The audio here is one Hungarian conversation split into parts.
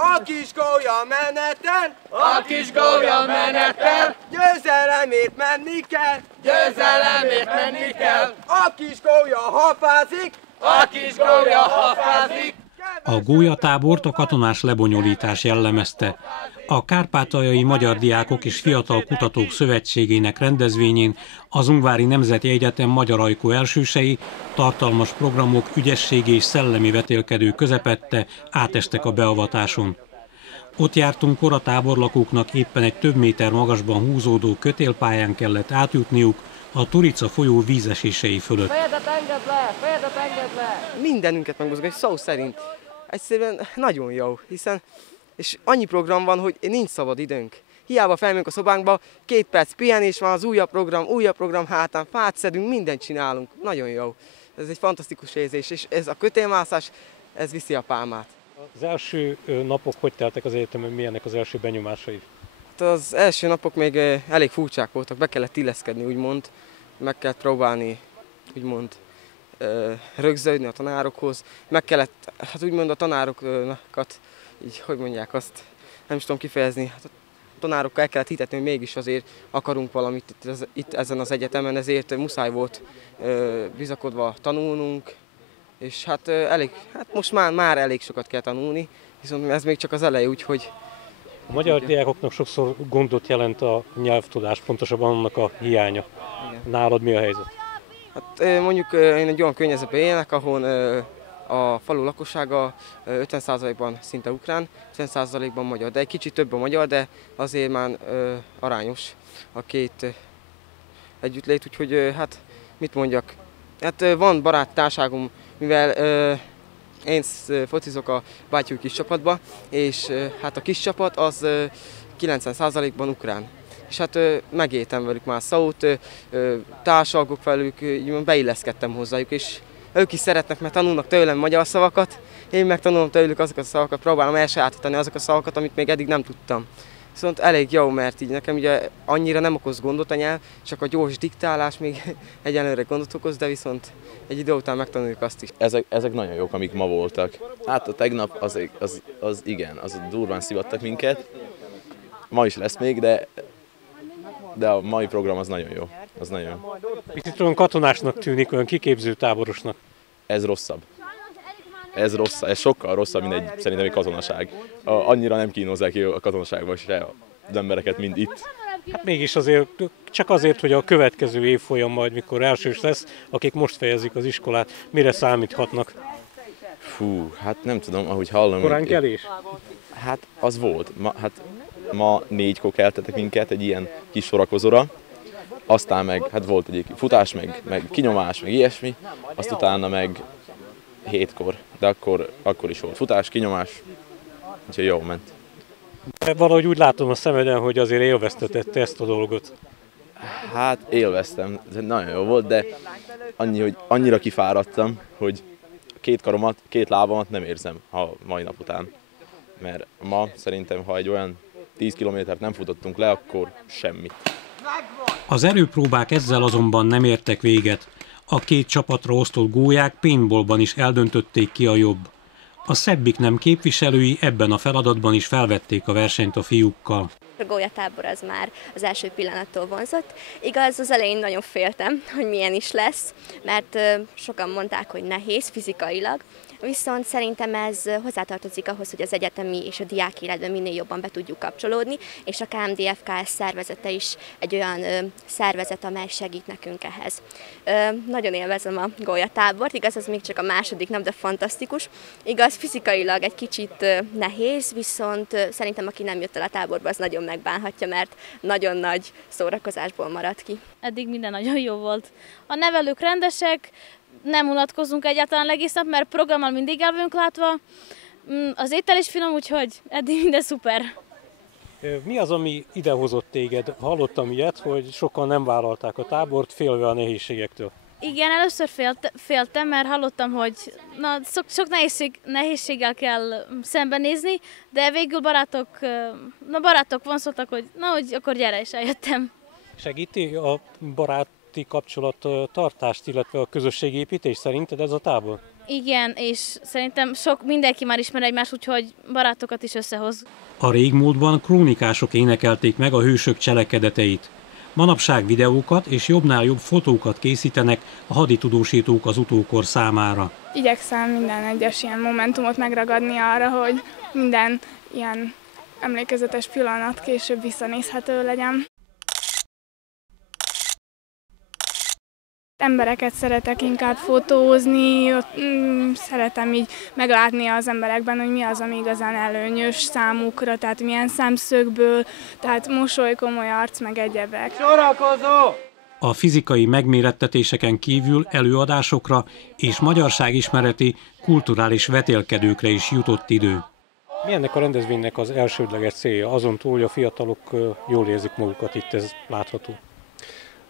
A kis gólya meneten, a kis gólya meneten, győzelemért menni kell, győzelemért menni kell. A kis gólya hafázik, a kis gólya hafázik. A gólyatábort a katonás lebonyolítás jellemezte. A Kárpátaljai Magyar Diákok és Fiatal Kutatók Szövetségének rendezvényén az Ungvári Nemzeti Egyetem magyar ajkú elsősei tartalmas programok, ügyességi és szellemi vetélkedő közepette átestek a beavatáson. Ott jártunk, a táborlakóknak éppen egy több méter magasban húzódó kötélpályán kellett átjutniuk a Turica folyó vízesései fölött. Fejedet engedd le, fejedet engedd le! Mindenünket megmozgat, szó szerint. Egyszerűen nagyon jó, hiszen és annyi program van, hogy nincs szabad időnk. Hiába felmegyünk a szobánkba, 2 perc pihenés van, az újabb program hátán, fát szedünk, mindent csinálunk. Nagyon jó. Ez egy fantasztikus érzés, és ez a kötélmászás, ez viszi a pálmát. Az első napok hogy teltek az egyetemen, milyenek az első benyomásai? Az első napok még elég furcsák voltak, be kellett illeszkedni, úgymond, meg kellett próbálni, úgymond, rögződni a tanárokhoz, meg kellett, hát úgymond a tanárokat, így hogy mondják azt, nem is tudom kifejezni, hát a tanárokkal el kellett hitetni, hogy mégis azért akarunk valamit itt ezen az egyetemen, ezért muszáj volt bizakodva tanulnunk, és hát most már elég sokat kell tanulni, viszont ez még csak az eleje, úgyhogy... A magyar diákoknak sokszor gondot jelent a nyelvtudás, pontosabban annak a hiánya. Igen. Nálad mi a helyzet? Hát mondjuk én egy olyan környezetben élek, ahol a falu lakossága 50%-ban szinte ukrán, 50%-ban magyar, de egy kicsit több a magyar, de azért már arányos a két együttlét, úgyhogy hát mit mondjak. Hát van baráttárságom, mivel én focizok a Bátyúj kis csapatba, és hát a kis csapat az 90%-ban ukrán. És hát megéltem velük már szót, társalgok velük, beilleszkedtem hozzájuk, és ők is szeretnek, mert tanulnak tőlem magyar szavakat, én meg tanulom tőlük azokat a szavakat, próbálom elsajátítani azokat a szavakat, amit még eddig nem tudtam. Viszont elég jó, mert így nekem ugye annyira nem okoz gondot a nyelv, csak a gyors diktálás még egyenlőre gondot okoz, de viszont egy idő után megtanuljuk azt is. Ezek nagyon jók, amik ma voltak. Hát a tegnap az igen, az durván szivattak minket. Ma is lesz még, de a mai program az nagyon jó. Az nagyon jó. Picit olyan katonásnak tűnik, olyan kiképző táborosnak. Ez rosszabb. Ez sokkal rosszabb, mint szerintem egy katonaság. Annyira nem kínozzák ki a katonaságban se az embereket, mint itt. Hát mégis azért, csak azért, hogy a következő évfolyam majd, mikor elsős lesz, akik most fejezik az iskolát, mire számíthatnak? Fú, hát nem tudom, ahogy hallom. Korán kelés? Hát az volt. Ma 4-kor keltettek minket egy ilyen kis sorakozóra. Aztán meg, hát volt egy futás, meg kinyomás, meg ilyesmi. Azt utána meg 7-kor, de akkor is volt futás, kinyomás, úgyhogy jól ment. Valahogy úgy látom a szemeden, hogy azért élveztetette ezt a dolgot. Hát élveztem, ez nagyon jó volt, de hogy annyira kifáradtam, hogy 2 karomat, 2 lábamat nem érzem a mai nap után. Mert ma szerintem, ha egy olyan 10 kilométert nem futottunk le, akkor semmit. Az erőpróbák ezzel azonban nem értek véget. A 2 csapatra osztott gólyák paintballban is eldöntötték ki a jobb. A szebbik nem képviselői ebben a feladatban is felvették a versenyt a fiúkkal. A gólyatábor az már az első pillanattól vonzott. Igaz, az elején nagyon féltem, hogy milyen is lesz, mert sokan mondták, hogy nehéz fizikailag, viszont szerintem ez hozzátartozik ahhoz, hogy az egyetemi és a diák életben minél jobban be tudjuk kapcsolódni, és a KMDFKS szervezete is egy olyan szervezet, amely segít nekünk ehhez. Nagyon élvezem a gólyatábort, igaz, az még csak a második nap, de fantasztikus. Igaz, fizikailag egy kicsit nehéz, viszont szerintem aki nem jött el a táborba, az nagyon megbánhatja, mert nagyon nagy szórakozásból maradt ki. Eddig minden nagyon jó volt. A nevelők rendesek, nem unatkozunk egyáltalán egész nap, mert programmal mindig el vagyunk látva. Az étel is finom, úgyhogy eddig minden szuper. Mi az, ami idehozott téged? Hallottam ilyet, hogy sokan nem vállalták a tábort, félve a nehézségektől. Igen, először féltem, mert hallottam, hogy sok nehézséggel kell szembenézni, de végül barátok vonzottak, hogy hogy akkor gyere, és eljöttem. Segíti a baráti kapcsolattartást, illetve a közösségépítés szerinted ez a tábor? Igen, és szerintem mindenki már ismer egymást, úgyhogy barátokat is összehoz. A régmúltban krónikások énekelték meg a hősök cselekedeteit. Manapság videókat és jobbnál jobb fotókat készítenek a haditudósítók az utókor számára. Igyekszem minden egyes ilyen momentumot megragadni arra, hogy minden ilyen emlékezetes pillanat később visszanézhető legyen. Embereket szeretek inkább fotózni, szeretem így meglátni az emberekben, hogy mi az, ami igazán előnyös számukra, tehát milyen szemszögből, tehát mosoly, komoly arc, meg egyebek. Sorakozó! A fizikai megmérettetéseken kívül előadásokra és magyarságismereti, kulturális vetélkedőkre is jutott idő. Mi ennek a rendezvénynek az elsődleges célja, azon túl, hogy a fiatalok jól érzik magukat, itt ez látható?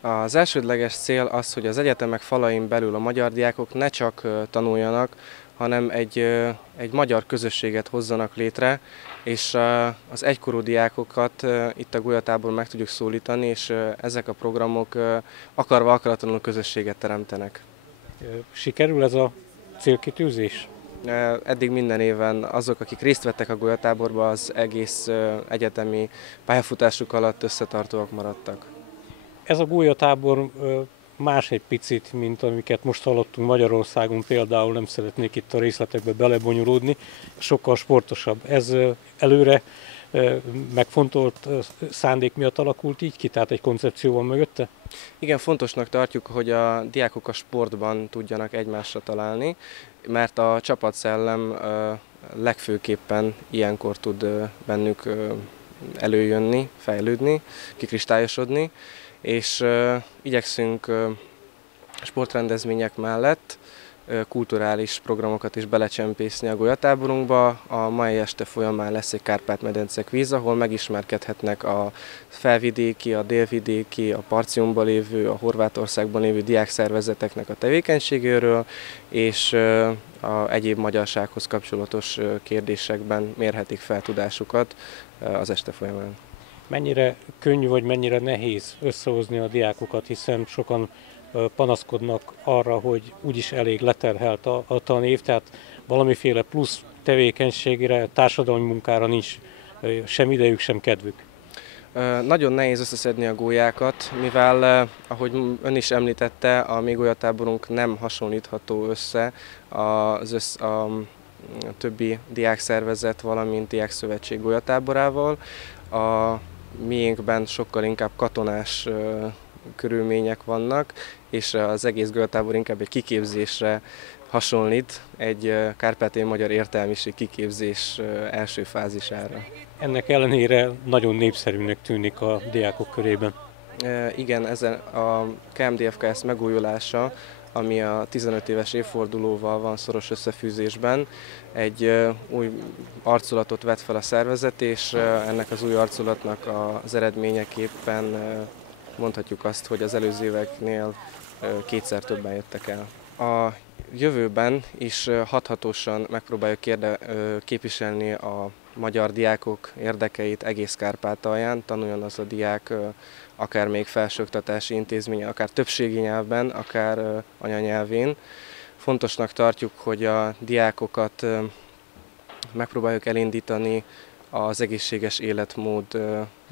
Az elsődleges cél az, hogy az egyetemek falain belül a magyar diákok ne csak tanuljanak, hanem egy magyar közösséget hozzanak létre, és az egykorú diákokat itt a golyatáborban meg tudjuk szólítani, és ezek a programok akarva akaratlanul közösséget teremtenek. Sikerül ez a célkitűzés? Eddig minden éven azok, akik részt vettek a golyatáborban, az egész egyetemi pályafutásuk alatt összetartóak maradtak. Ez a gólyatábor más egy picit, mint amiket most hallottunk Magyarországon, például nem szeretnék itt a részletekbe belebonyolódni, sokkal sportosabb. Ez előre megfontolt szándék miatt alakult így ki, tehát egy koncepció van mögötte? Igen, fontosnak tartjuk, hogy a diákok a sportban tudjanak egymásra találni, mert a csapatszellem legfőképpen ilyenkor tud bennük előjönni, fejlődni, kikristályosodni, és igyekszünk sportrendezvények mellett kulturális programokat is belecsempészni a golyatáborunkba. A mai este folyamán lesz egy Kárpát-medence kvíz, ahol megismerkedhetnek a felvidéki, a délvidéki, a Partiumban lévő, a Horvátországban lévő diákszervezeteknek a tevékenységéről, és a egyéb magyarsághoz kapcsolatos kérdésekben mérhetik fel tudásukat az este folyamán. Mennyire könnyű vagy mennyire nehéz összehozni a diákokat, hiszen sokan panaszkodnak arra, hogy úgyis elég leterhelt a tanév, tehát valamiféle plusz tevékenységre, társadalmi munkára nincs sem idejük, sem kedvük. Nagyon nehéz összeszedni a gólyákat, mivel, ahogy ön is említette, a mi gólyatáborunk nem hasonlítható össze a többi diákszervezet, valamint diákszövetség gólyatáborával. A miénkben sokkal inkább katonás körülmények vannak, és az egész golyatábor inkább egy kiképzésre hasonlít, egy kárpátaljai-magyar értelmiség kiképzés első fázisára. Ennek ellenére nagyon népszerűnek tűnik a diákok körében. Igen, ezen a KMDFKS megújulása, ami a 15 éves évfordulóval van szoros összefűzésben, egy új arculatot vett fel a szervezet, és ennek az új arculatnak az eredményeképpen mondhatjuk azt, hogy az előző éveknél kétszer többen jöttek el. A jövőben is hathatósan megpróbáljuk képviselni a magyar diákok érdekeit egész Kárpátalján, tanuljon az a diák akár még felsőoktatási intézménye, akár többségi nyelvben, akár anyanyelvén. Fontosnak tartjuk, hogy a diákokat megpróbáljuk elindítani az egészséges életmód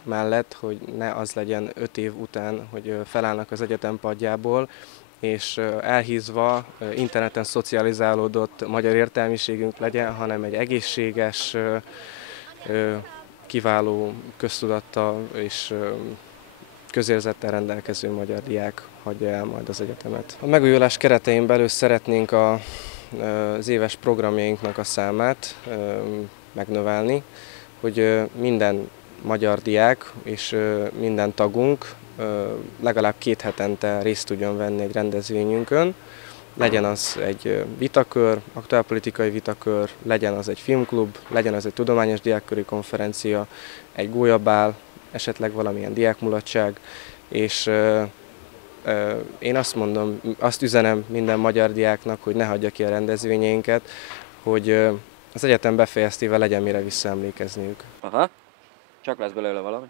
mellett, hogy ne az legyen 5 év után, hogy felállnak az egyetem padjából, és elhízva, interneten szocializálódott magyar értelmiségünk legyen, hanem egy egészséges, kiváló köztudattal és közérzettel rendelkező magyar diák hagyja el majd az egyetemet. A megújulás keretein belül szeretnénk az éves programjainknak a számát megnövelni, hogy minden magyar diák és minden tagunk legalább 2 hetente részt tudjon venni egy rendezvényünkön. Legyen az egy vitakör, aktuálpolitikai vitakör, legyen az egy filmklub, legyen az egy tudományos diákköri konferencia, egy gólyabál, esetleg valamilyen diákmulatság, és én azt üzenem minden magyar diáknak, hogy ne hagyja ki a rendezvényeinket, hogy az egyetem befejeztével legyen mire visszaemlékezniük. Aha, csak lesz belőle valami.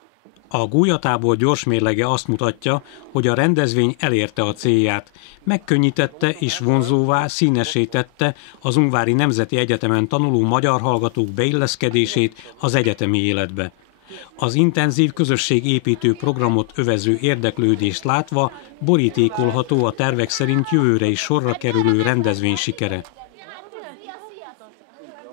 A gólyatábor gyorsmérlege azt mutatja, hogy a rendezvény elérte a célját. Megkönnyítette és vonzóvá, színessé tette az Ungvári Nemzeti Egyetemen tanuló magyar hallgatók beilleszkedését az egyetemi életbe. Az intenzív közösségépítő programot övező érdeklődést látva borítékolható a tervek szerint jövőre is sorra kerülő rendezvény sikere.